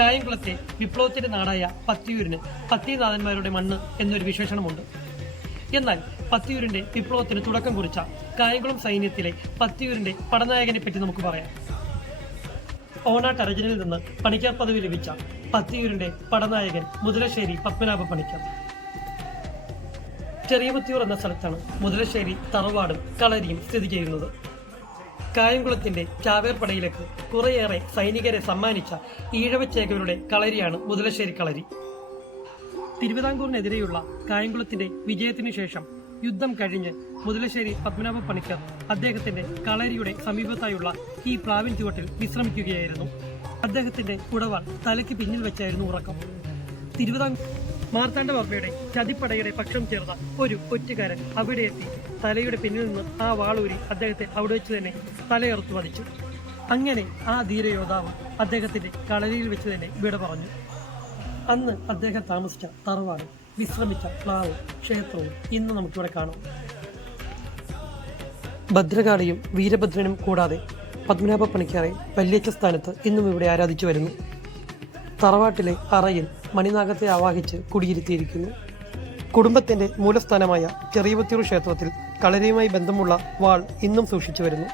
കായംകുളത്തെ വിപ്ലവത്തിന്റെ നാടായ പത്തിയൂരിന് പത്തിനാഥന്മാരുടെ മണ്ണ് എന്നൊരു വിശേഷണമുണ്ട്. എന്നാൽ പത്തിയൂരിന്റെ വിപ്ലവത്തിന് തുടക്കം കുറിച്ച കായംകുളം സൈന്യത്തിലെ പത്തിയൂരിന്റെ പടനായകനെ പറ്റി നമുക്ക് പറയാം. ഓണാട്ട് അരജനിൽ നിന്ന് പണിക്കാർ പദവി ലഭിച്ച പത്തിയൂരിന്റെ പടനായകൻ മുതലശ്ശേരി പത്മനാഭ പണിക്കർ. ചെറിയ പത്തിയൂർ എന്ന സ്ഥലത്താണ് മുതലശ്ശേരി തറവാടും കളരിയും സ്ഥിതി ചെയ്യുന്നത്. കായംകുളത്തിന്റെ ചാവേർപ്പടയിലേക്ക് കുറേയേറെ സൈനികരെ സമ്മാനിച്ച ഈഴവച്ചേകരുടെ കളരിയാണ് മുതലശ്ശേരി കളരി. തിരുവിതാംകൂറിനെതിരെയുള്ള കായംകുളത്തിന്റെ വിജയത്തിനു ശേഷം യുദ്ധം കഴിഞ്ഞ് മുതലശ്ശേരി പത്മനാഭ പണിക്കർ അദ്ദേഹത്തിന്റെ കളരിയുടെ സമീപത്തായുള്ള ഈ പ്ലാവിൻ ചുവട്ടിൽ വിശ്രമിക്കുകയായിരുന്നു. അദ്ദേഹത്തിന്റെ കുടവാൾ തലയ്ക്ക് പിന്നിൽ വെച്ചായിരുന്നു ഉറക്കം. തിരുവിതാംകൂർ മാർത്താണ്ഡവർമ്മയുടെ ചതിപ്പടയുടെ പക്ഷം ചേർന്ന ഒരു കൊറ്റുകാരൻ അവിടെ എത്തി. തലയുടെ പിന്നിൽ നിന്ന് ആ വാളൂരി അദ്ദേഹത്തെ അവിടെ വെച്ച് തന്നെ തലയറുത്തു വധിച്ചു. അങ്ങനെ ആ ധീരയോദ്ധാവ് അദ്ദേഹത്തിന്റെ കളരിയിൽ വെച്ച് തന്നെ വിട പറഞ്ഞു. അന്ന് അദ്ദേഹം താമസിച്ച തറവാട് വിശ്രമിച്ച പ്ലാവ് ക്ഷേത്രവും ഇന്ന് നമുക്കിവിടെ കാണാം. ഭദ്രകാളിയും വീരഭദ്രനും കൂടാതെ പത്മനാഭ പണിക്കാരെ വല്യച്ച സ്ഥാനത്ത് ഇന്നും ഇവിടെ ആരാധിച്ചു വരുന്നു. തറവാട്ടിലെ അറയിൽ മണിനാഗത്തെ ആവാഹിച്ച് കുടിയിരുത്തിയിരിക്കുന്നു. കുടുംബത്തിന്റെ മൂലസ്ഥാനമായ ചെറിയപത്തിയൂർ ക്ഷേത്രത്തിൽ കളരിയുമായി ബന്ധമുള്ള വാൾ ഇന്നും സൂക്ഷിച്ചു വരുന്നു.